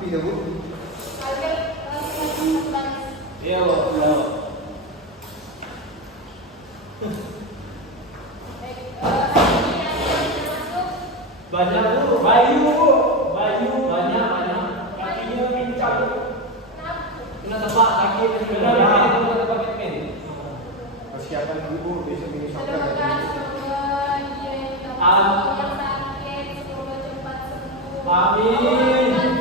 Api ya Bu? Iya Bu. Banyak Bu, Bayu Bu, Bayu banyak. Kakinya pincang. Kena tebak kaki kena tebak Batman. Persiapan Ibu besok minggu sampai. Amin.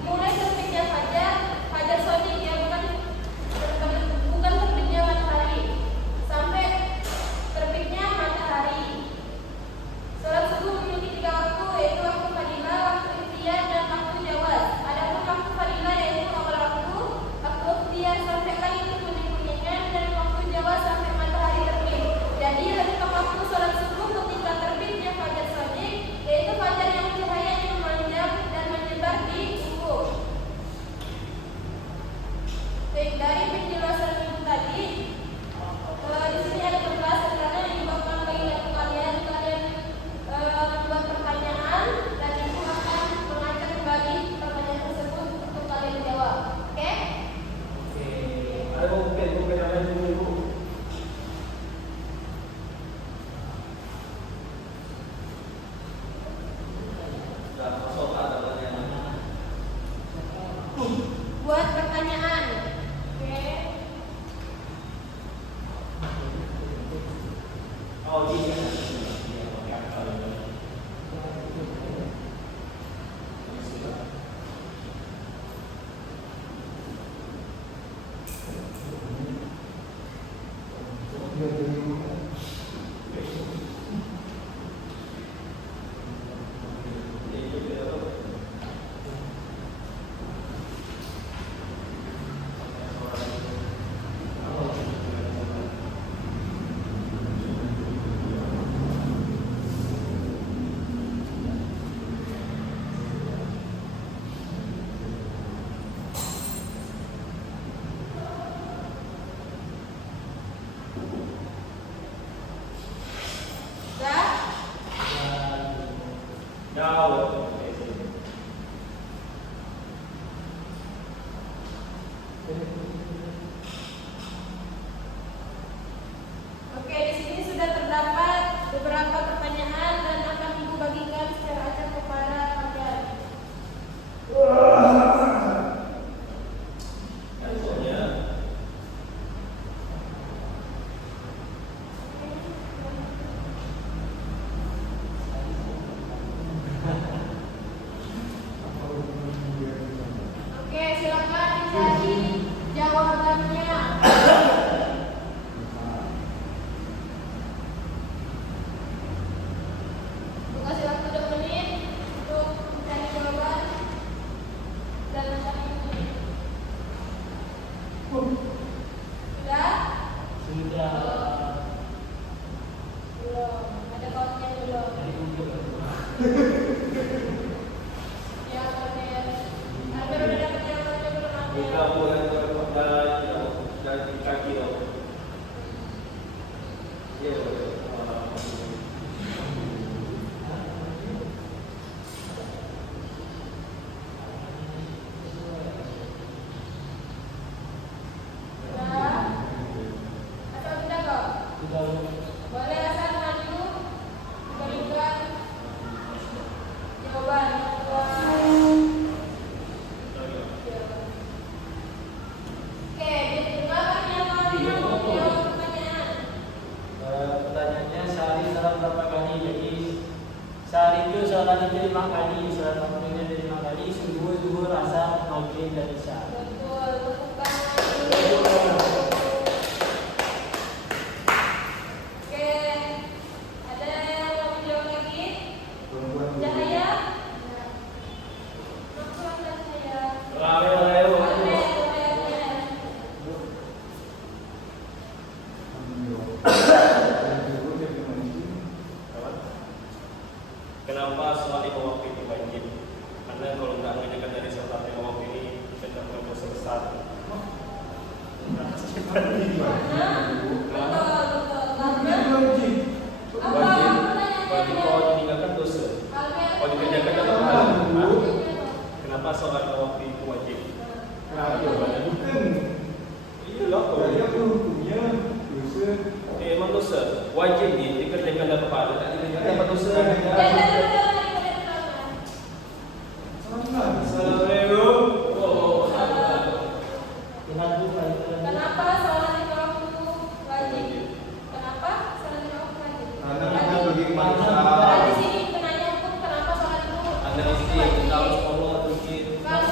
Mulai terbitnya fajar Jauh. Oke, di sini sudah terdapat beberapa pertanyaan dan akan Ibu bagikan secara acak kepada kalian. Oke, silakan dicari jawabannya. Aku kasih waktu 2 menit untuk mencari jawaban dan mencari ini. Sudah? Sudah. Belum. Ada kawannya belum? Ya, Albert. Albert udah dapat jawabannya belum? Buka Albert? bulan dari kaki lo. Iya. Sudah? Atau sudah kok? Sudah. Boleh asal maju berikan jawaban yang telah. Oke, berapa yang kalian menjawab pertanyaan? Pertanyaannya sehari salat berapa kali? Jadi sehari itu salat itu 5 kali, salat waktunya dari 5 kali, subuh, zuhur, asar, maghrib dan isya. Betul, tepuk tangan. Oke, ada yang mau menjawab lagi? Cahaya? Maksud Cahaya. Rawe. Kenapa sholat 5 waktu itu wajib? Karena kalau nggak mengerjakan dari sholat 5 waktu ini, kita punya dosa besar. Wajib kalau ditinggalkan dosa. Kalau dikerjakan dapat pahala. Kenapa sholat 5 waktu itu wajib? Iya lah, emang dosa. Wajib nih dikerjakan dapat pahala, tak dikerjakan dapat dosa. Assalamualaikum. Kenapa sholat 5 waktu wajib? Kenapa sholat 5 waktu wajib? Karena kita bagi manusia. Nah, di sini penanya hukum kenapa sholat itu Anda istri, kita harus Allah sedikit. Kalau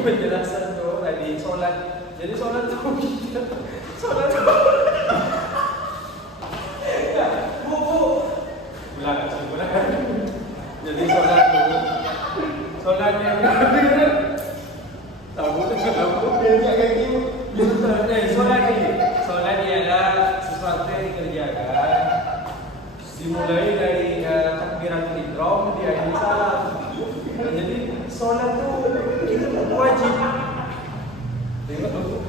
penjelasan tuh tadi sholat. Jadi sholat tuh kita sholat tuh. Ya, bu. Ulang. Jadi sholat tuh. Sholat yang tahu tuh kenapa? Biasa kayak gini. Sholat ini. Sholat ialah sesuatu yang dikerjakan dimulai dari takbiratul ihram diakhiri salam. Nah, jadi sholat tuh itu wajib. Tengok tuh.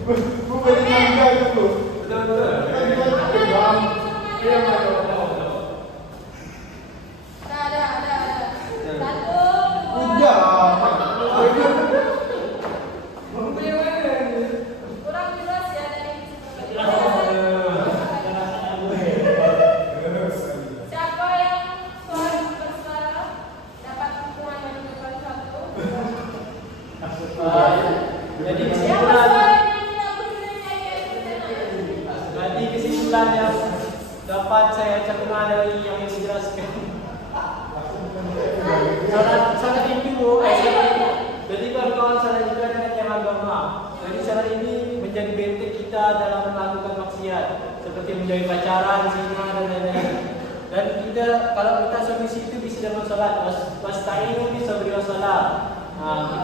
Bukan tangga itu. Betul. Kurang jelas ya dari siapa yang suara bersuara dapat hukuman yang depan satu. Jadi Siapa kesimpulan, suaranya tidak berbeda jadi kesimpulan yang dapat saya cerna dari yang dijelaskan. Sangat itu, jadi kawan-kawan salah juga dengan yang agama. Jadi salah ini menjadi benteng kita dalam melakukan maksiat, seperti menjadi pacaran, zina dan lain-lain. Dan kita kalau kita solusi itu bisa dalam salat, wasta'inu bis sabri was salat.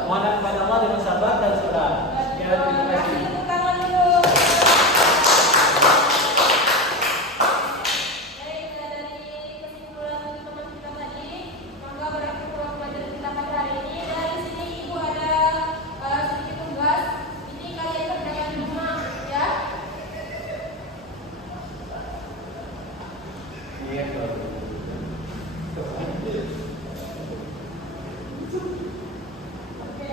Mohon kepada Allah dengan sabar dan salat. Ya, terima kasih. Tepuk tangan dulu. Baik, dari kesimpulan teman kita tadi, maka berakhir ruang pelajaran kita pada hari ini. Dari sini ibu ada sedikit tugas. Ini kalian kerjakan di rumah, ya. Iya tuh. Oke.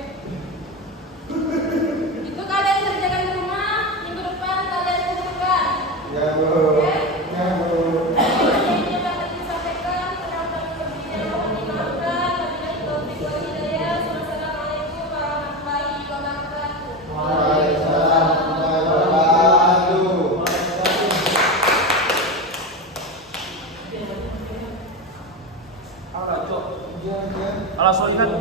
Itu kalian kerjakan di rumah. Minggu depan kalian kumpulkan. Ya, Bu. Oke. Ya, Bu. Ini yang dapat disampaikan. Kurang lebihnya mohon dimaafkan. Wabillahi taufiq wal hidayah. Wassalamualaikum warahmatullahi wabarakatuh. Waalaikumsalam warahmatullahi wabarakatuh. Ahora, Ya, ya. a la soledad